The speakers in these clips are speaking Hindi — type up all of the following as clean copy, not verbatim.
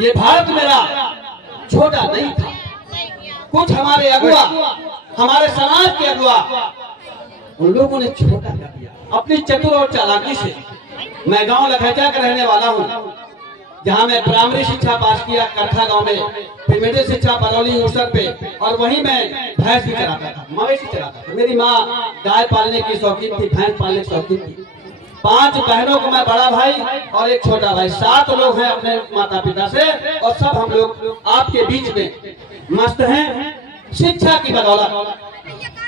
ये भारत मेरा छोटा नहीं था। कुछ हमारे अगुआ, हमारे समाज के अगुआ, उन लोगों ने छोटा कर दिया अपनी चतुर और चालाकी से। मैं गांव लखैचा का रहने वाला हूँ, जहाँ मैं प्राइमरी शिक्षा पास किया करखा गांव में, फिर मिडिल शिक्षा बरौली ऊसर पे, और वहीं मैं भैंस भी चराता था, मवेशी चराता था। मेरी माँ गाय पालने की शौकीन थी, भैंस पालने की शौकीन थी। 5 बहनों को मैं बड़ा भाई और एक छोटा भाई, 7 लोग हैं अपने माता पिता से, और सब हम लोग आपके बीच में मस्त हैं शिक्षा की बदौलत।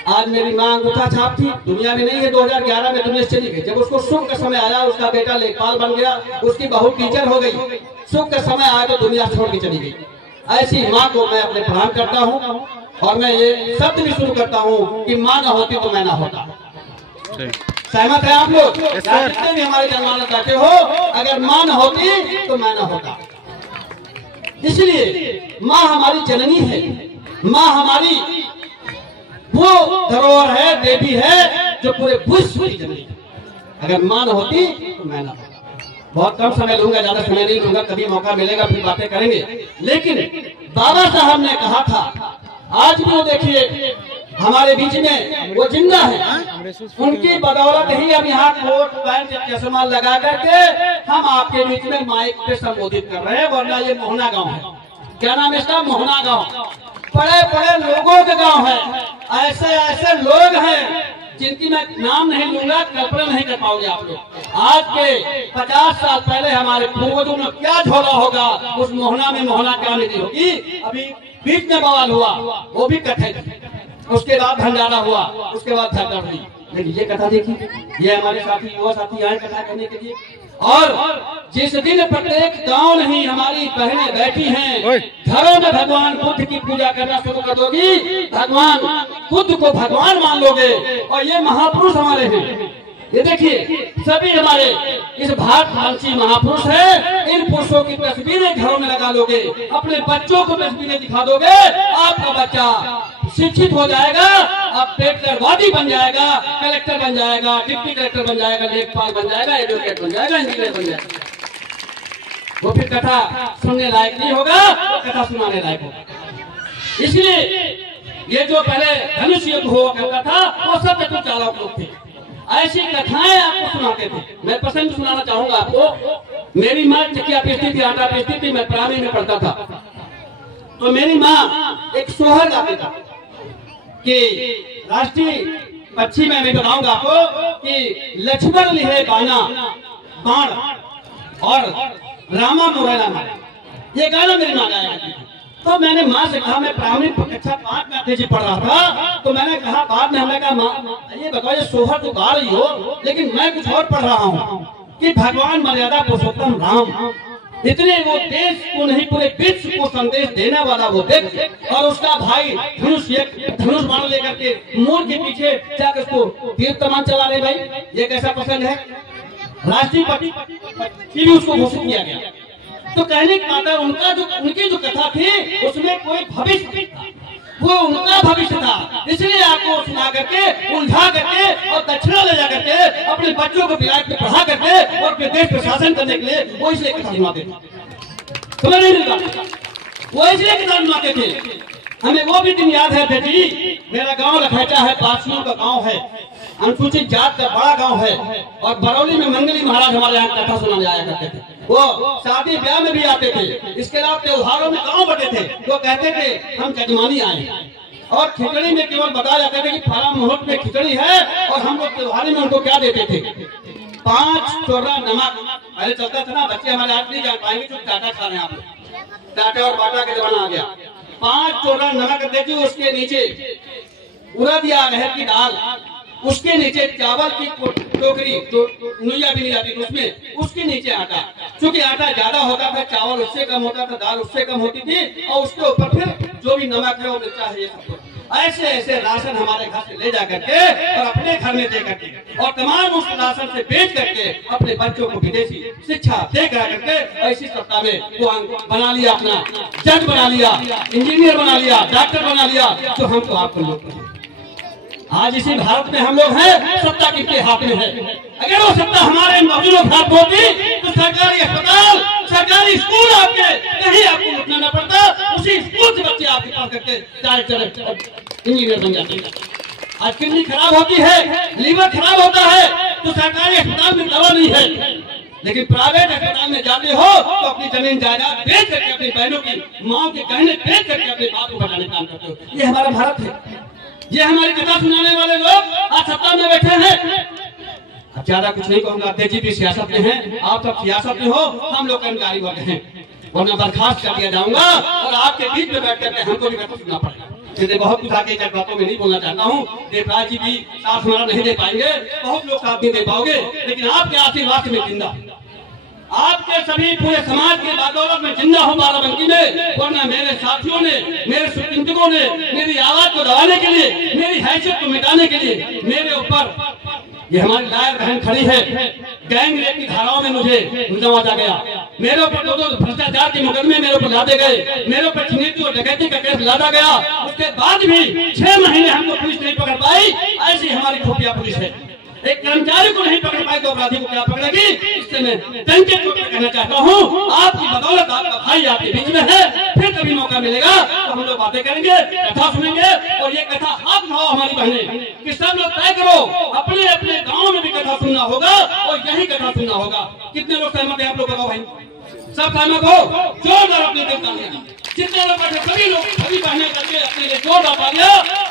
आज मेरी माँ अंगूठा छाप थी, दुनिया में नहीं है, 2011 में दुनिया से चली गई। जब उसको सुख का समय आया, उसका बेटा लेखपाल बन गया, उसकी बहू टीचर हो गई, सुख का समय आया तो दुनिया छोड़ के चली गई। ऐसी माँ को मैं अपने प्रणाम करता हूँ, और मैं ये शब्द भी शुरू करता हूँ कि माँ न होती तो मैं ना होता। सहमत है आप लोग? जितने भी हमारे जनमानस बैठे हो, अगर माँ न होती तो मैं ना होता। इसलिए माँ हमारी जननी है, माँ हमारी वो धरोहर है, देवी है, जो पूरे विश्व की जननी है। अगर माँ न होती तो मैं ना होता। बहुत कम समय लूंगा, ज्यादा समय नहीं लूंगा, कभी मौका मिलेगा फिर बातें करेंगे। लेकिन बाबा साहब ने कहा था, आज भी वो देखिए हमारे बीच में वो जिंदा है, उनकी बदौलत ही अब यहाँ कोट पैंट चश्मा लगा करके हम आपके बीच में माइक पे संबोधित कर रहे हैं। वरना ये मोहना गांव है, क्या नाम है इसका? मोहना गांव। बड़े बड़े लोगों के गांव है, ऐसे ऐसे लोग हैं जिनकी मैं नाम नहीं लूंगा, कल्पना नहीं कर पाओगे आप लोग। आज के 50 साल पहले हमारे पूर्वजों ने क्या झोला होगा, उस मोहना में मोहना क्या मिली होगी। अभी बीच में बवाल हुआ, वो भी कथे, उसके बाद भंडारा हुआ, उसके बाद धरना हुई। लेकिन ये कथा देखिए, ये हमारे साथी युवा साथी आए कथा करने के लिए। और जिस दिन प्रत्येक गांव नहीं हमारी बहनें बैठी हैं, घरों में भगवान बुद्ध की पूजा करना शुरू कर दोगी, भगवान बुद्ध को भगवान मान लोगे। और ये महापुरुष हमारे हैं, ये देखिए सभी हमारे इस भारतवंशी महापुरुष है। इन पुरुषों की तस्वीरें घरों में लगा लोगे, अपने बच्चों को तस्वीरें दिखा दोगे, आपका बच्चा शिक्षित हो जाएगा, अब पेटवादी बन जाएगा, कलेक्टर बन जाएगा, डिप्टी कलेक्टर बन जाएगा, लेखपाल बन जाएगा, एडवोकेट बन जाएगा, इंजीनियर बन जाएगा। वो फिर कथा सुनने लायक नहीं होगा, कथा सुनाने लायक होगा। इसलिए ये जो पहले धनुष युद्ध हुआ करता था, वो सब चतुर चालाक लोग थे, ऐसी कथाएं आपको सुनाते थे। मैं पसंद सुनाना चाहूंगा आपको। मेरी माँ चकिया पीसती थी, आटा पीसती थी, मैं प्राइमरी में पढ़ता था। तो मेरी माँ एक सोहर गाती था कि राष्ट्रीय पक्षी में मैं बताऊंगा आपको कि लक्ष्मण लिहे बाना बाण और रामा मुरैना मारे, ये गाना मेरी माँ गाया करती थी। तो मैंने माँ से कहा, मैं प्राइमरी कक्षा 5 में अंग्रेजी पढ़ रहा था, तो मैंने कहा, बाद में हमने कहा, माँ ये बताओ, ये सोहर तो गा रही हो, लेकिन मैं कुछ और पढ़ रहा हूँ कि भगवान मर्यादा पुरुषोत्तम राम इतने वो देश को नहीं पूरे विश्व को संदेश देने वाला वो व्यक्ति, और उसका भाई धनुष बाण लेकर के मोर के पीछे जाकर उसको तीर कमान चला रहे। भाई ये कैसा पसंद है? राष्ट्रीय पक्षी भी उसको घोषित किया गया। तो कहने की बात है, उनकी जो कथा थी उसमें कोई भविष्य था, वो उनका भविष्य था। इसलिए आपको सुना करके, उलझा करके और दक्षिणा ले जा करके अपने बच्चों को विराट में पढ़ा करके और अपने देश पर शासन करने के लिए वो इसलिए कथा सुनाते थे। तुम्हें नहीं मिलता, वो इसलिए कथा सुनाते थे। हमें वो भी दिन याद है बेटी, मेरा गांव लखैचा है, पासियों का गांव है, अनुसूचित जात का बड़ा गांव है, और बरौली में मंगली महाराज हमारे यहाँ कथा सुनाने आया करते थे। वो शादी ब्याह में भी आते थे, इसके अलावा त्योहारों में गांव बटे थे। वो कहते थे हम जजमानी आए, और खिचड़ी में केवल बताया जाता था कि फला मुहूर्त में खिचड़ी है, और हम लोग त्योहारी में उनको क्या देते थे? 5 चोरा नमक। पहले चलता था ना, बच्चे हमारे आज नहीं जान पाएंगे जो टाटा खा रहे हैं आप लोग, टाटा और बाटा का जमाना आ गया। 5 चोरा नमक देती, उसके नीचे उड़द या अरहर की दाल, उसके नीचे चावल की टोकरी, तो नुइया भी नहीं जाती तो उसमें, उसके नीचे आटा। क्योंकि आटा ज्यादा होता था, चावल उससे कम होता था, दाल उससे कम होती थी, और उसके ऊपर फिर जो भी नमक है वो मिलता है। ये सब ऐसे ऐसे राशन हमारे घर से ले जा करके और अपने घर में दे करके, और तमाम उस राशन से बेच करके अपने बच्चों को विदेशी शिक्षा दे करके ऐसी सत्ता में वो बना लिया, अपना जज बना लिया, इंजीनियर बना लिया, डॉक्टर बना लिया, जो हम तो आपको लोग। आज इसी भारत में हम लोग हैं, सत्ता किसके हाथ में है? अगर वो सत्ता हमारे मौजूद हाथ होती तो सरकारी अस्पताल, सरकारी स्कूल आपके कहीं पढ़ करके इंजीनियर बन जाते हैं। आज किडनी खराब होती है, लीवर खराब होता है, तो सरकारी अस्पताल में दवा नहीं है, लेकिन प्राइवेट अस्पताल में जाते हो तो अपनी जमीन जायदाद बेच करके, अपनी बहनों की माओ के गहने बेच करके अपने बाप को बचाने का काम करते हो। ये हमारा भारत है। ये हमारी कथा सुनाने वाले लोग आज सत्ता में बैठे हैं। अब ज्यादा कुछ नहीं कहूंगा, तेजी भी सियासत में है, आप सब सियासत में हो, हम लोग कर्मचारी वर्ग हैं, वरना बर्खास्त कर दिया जाऊंगा और आपके बीच में बैठ करके हमको भी कथा सुनना पड़ेगा। मुझे बहुत कुछ आगे बातों में नहीं बोलना चाहता हूँ, देवराज जी भी साथ हमारा नहीं दे पाएंगे, बहुत लोग साथ नहीं दे पाओगे, लेकिन आपके आशीर्वाद में जिंदा, आपके सभी पूरे समाज के बदौलत में जिंदा हूँ बाराबंकी में। वरना मेरे साथियों ने, मेरे शुभचिंतकों ने मेरी आवाज को दबाने के लिए, मेरी हैसियत को मिटाने के लिए मेरे ऊपर, ये हमारी लायक बहन खड़ी है, गैंग रेप की धाराओं में मुझे मुलजमा जा गया, मेरे ऊपर दो भ्रष्टाचार के मुकदमे मेरे ऊपर लादे गए, मेरे ऊपर छिनीती और डकैती का केस लादा गया। उसके बाद भी 6 महीने हमको पुलिस नहीं पकड़ पाई। ऐसी हमारी खुफिया पुलिस है। एक कर्मचारी को नहीं पकड़ पाए तो अपराधी को क्या पकड़ेगी? इससे मैं टंके को कहना चाहता हूँ, आपकी बदौलत आपका भाई आपके बीच में है। फिर कभी मौका मिलेगा तो हम लोग बातें करेंगे, कथा सुनेंगे, और ये कथा हाथ उठाओ हमारी बहनें कि सब लोग तय करो, अपने अपने गाँव में भी कथा सुनना होगा और यही कथा सुनना होगा। कितने लोग सहमत है आप लोग बताओ भाई? सब सहमत हो? जोरदार अपने देवता ने जितने लोग बैठे सभी लोग, सभी बहनें करके अपने लिए जोरदार तालियां।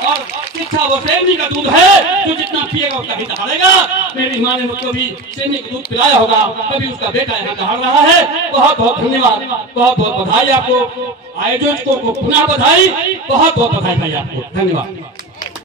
और शिक्षा वो सेवनी का दूध है, जो जितना पिएगा उसका ही दहाड़ेगा। मेरी माँ ने मुझको भी सेवनी का दूध पिलाया होगा, तभी उसका बेटा यहाँ दहाड़ रहा है। बहुत बहुत धन्यवाद, बहुत बहुत बधाई आपको, आयोजक को पुनः बधाई, बहुत बहुत बधाई भाई आपको, धन्यवाद।